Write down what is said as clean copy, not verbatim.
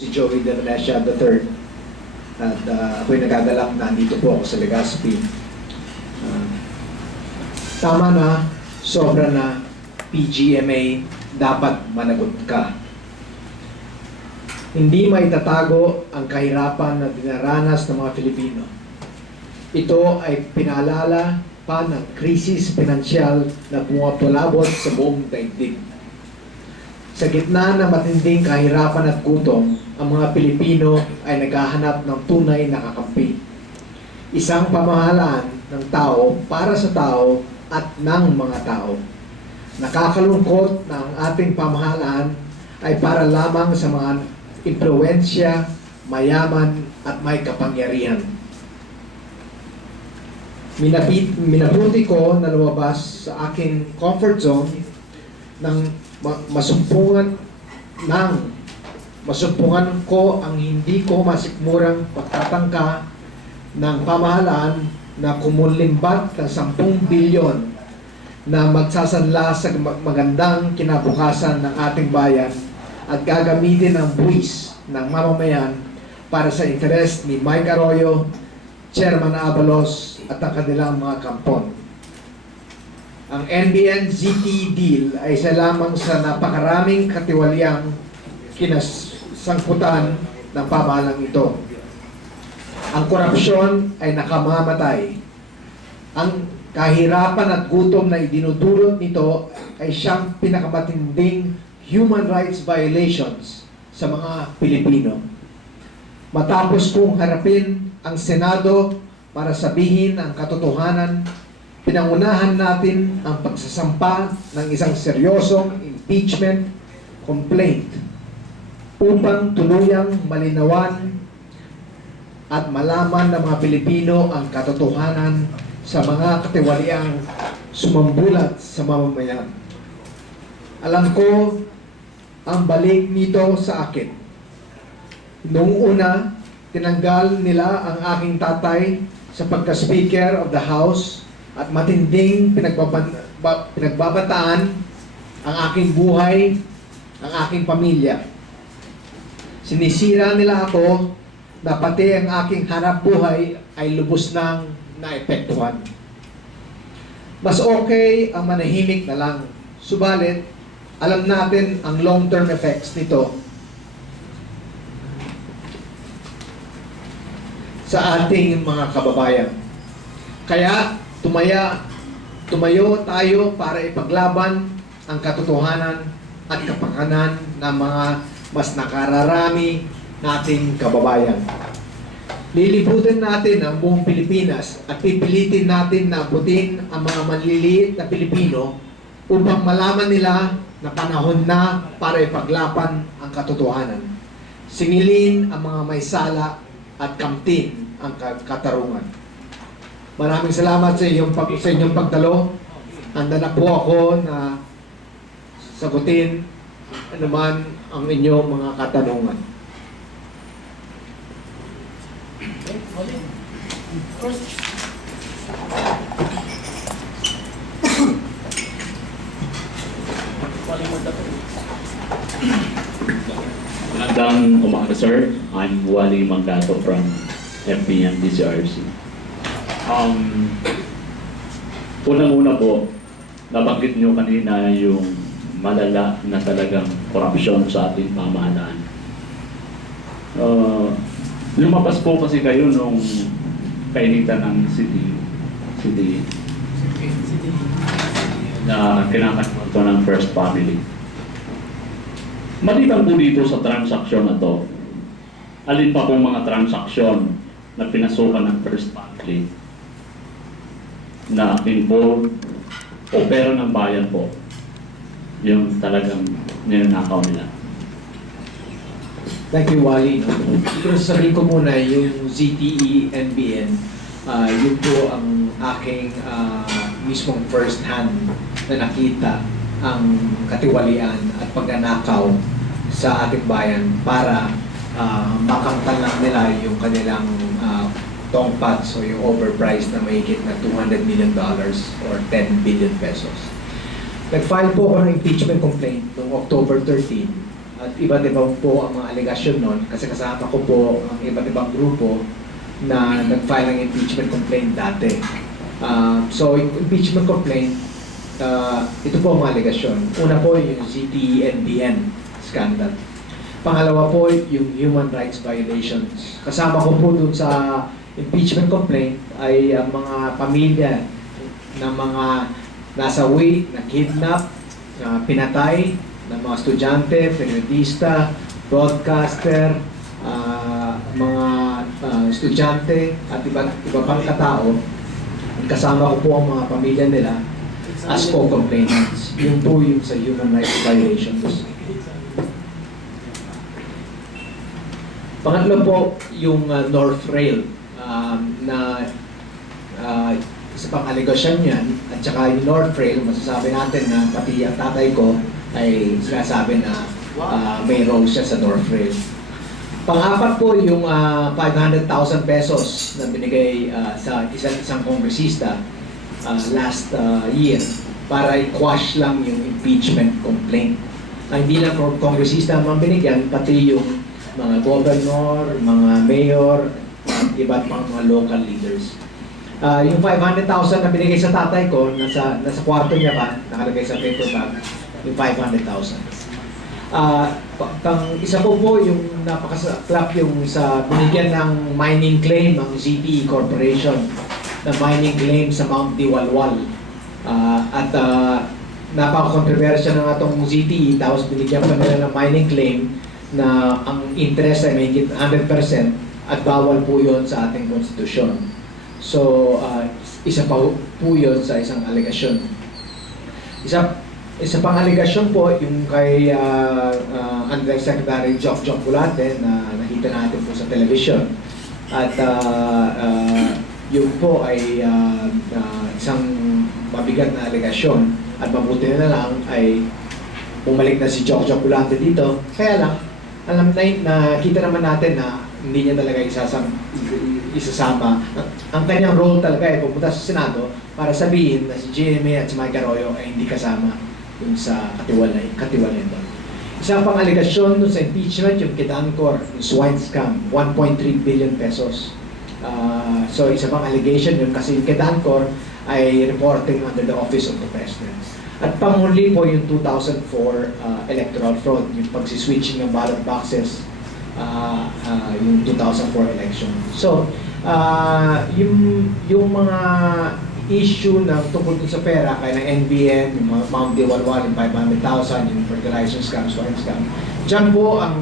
Si Joey De Venecia III at ako'y nagagalak na andito po ako sa Legazpi. Tama na, sobra na, PGMA, dapat managot ka. Hindi maitatago ang kahirapan na dinaranas ng mga Pilipino. Ito ay pinaalala pa ng krisis pinansyal na pumapalabot sa buong daigdig. Sa gitna ng matinding kahirapan at gutom, ang mga Pilipino ay naghahanap ng tunay na kakampi. Isang pamahalaan ng tao para sa tao at ng mga tao. Nakakalungkot na ang ating pamahalaan ay para lamang sa mga impluwensya, mayaman at may kapangyarihan. Minabuti ko na lumabas sa aking comfort zone ng masumpungan ko ang hindi ko masikmurang pagtatangka ng pamahalaan na kumulimbat ng 10 bilyon na magsasanla sa magandang kinabukasan ng ating bayan at gagamitin ang buwis ng mamamayan para sa interes ni Mike Arroyo, Chairman Abalos at ang kanilang mga kampon. Ang NBN-ZTE deal ay isa lamang sa napakaraming katiwaliang kinasangkutan ng pamahalang ito. Ang korupsyon ay nakamamatay. Ang kahirapan at gutom na idinudulot nito ay siyang pinakamatinding human rights violations sa mga Pilipino. Matapos kong harapin ang Senado para sabihin ang katotohanan, pinangunahan natin ang pagsasampa ng isang seryosong impeachment complaint upang tuluyang malinawan at malaman ng mga Pilipino ang katotohanan sa mga katiwaliang sumambulat sa mamamayan. Alam ko ang balik nito sa akin. Noong una, tinanggal nila ang aking tatay sa pagka-Speaker of the House at matinding pinagbabataan ang aking buhay, ang aking pamilya. Sinisira nila ako na pati ang aking hanap buhay ay lubos nang naepektuhan. Mas okay ang manahimik na lang. Subalit, alam natin ang long-term effects nito sa ating mga kababayan. Kaya, tumayo tayo para ipaglaban ang katotohanan at kapakanan ng mga mas nakararami nating kababayan. Lilibutin natin ang buong Pilipinas at pipilitin natin na abutin ang mga maliliit na Pilipino upang malaman nila na panahon na para ipaglaban ang katotohanan. Singilin ang mga may sala at kamtin ang katarungan. Maraming salamat sa inyong pagdalo. Handa na po ako na sagutin naman ang inyong mga katanungan. Magandang umaga, sir. I'm Wally Mangato from FBM DCRC. Unang-una po, nabanggit nyo kanina yung malala na talagang korupsyon sa ating pamahalaan. Lumabas po kasi kayo nung kainitan ng city na kinakakonto ng First Family. Maliban po dito sa transaksyon na to, alin pa pong mga transaksyon na pinasukan ng First Family na involve o pera ng bayan po, yung talagang ninanakaw nila. Thank you, Wally. Pero sabihin ko muna yung ZTE, NBN, yun po ang aking mismong first hand na nakita ang katiwalian at pagnanakaw sa ating bayan para makamtan lang nila yung kanilang tongpats o yung overpriced na mahigit na $200 million or 10 billion pesos. Nag-file po ako ng impeachment complaint noong October 13 At iba't ibang po ang mga alegasyon nun kasi kasama ko po ang iba't ibang grupo na nag-file ng impeachment complaint dati. So, yung impeachment complaint, ito po ang mga alegasyon. Una po yung ZTE-NBN scandal. Pangalawa po yung human rights violations. Kasama ko po dun sa impeachment complaint ay ang mga pamilya ng mga nasawi, na kidnap, pinatay ng mga estudyante, periodista, broadcaster, mga estudyante at iba pang katao. Kasama ko po ang mga pamilya nila as co-complainants. Yun po yung sa human rights violations. Pangatlo po yung North Rail na isa pang alegasyon yan, at saka yung North Rail, masasabi natin na pati ang tatay ko ay sinasabi na may role siya sa North Rail. Pang-apat po yung 500,000 pesos na binigay sa isang kongresista last year para i-quash lang yung impeachment complaint. Hindi lang kongresista ang binigyan, pati yung mga governor, mga mayor, iba't pang mga local leaders. Yung 500,000 na binigay sa tatay ko, nasa kwarto niya pa, nakalagay sa paper bag, yung 500,000. Isa po yung napakasaklap yung sa binigyan ng mining claim ng ZTE Corporation, na mining claim sa Mount Diwalwal. Napaka-controversial na nga itong ZTE, tapos binigyan pa nila ng mining claim na ang interest ay may 100% at bawal po yun sa ating konstitusyon. So, isa pa po yun sa isang alegasyon. Isa pang alegasyon po yung kay Undersecretary Jof Bulate na nakita natin po sa television. At yun po ay isang mabigat na alegasyon. At mabuti na lang ay bumalik na si Jof Bulate dito. Kaya lang, alam na kita naman natin na hindi niya talaga isasama. Ang kanyang role talaga ay pupunta sa Senado para sabihin na si GMA at si Mike Arroyo ay hindi kasama yung sa katiwalay doon. Isang pang alegasyon doon sa impeachment, yung Kidancor, yung swine scam, 1.3 billion pesos. So isa pang allegation yun kasi yung Kidancor ay reporting under the Office of the President. At panghuli po yung 2004 electoral fraud, yung pagsiswitching ng ballot boxes, yung 2004 election. So, yung mga issue na tungkol sa pera, kaya ng NBN, yung Mount Diwalwal, yung 500,000, yung fertilizer scam, swine scam, dyan po ang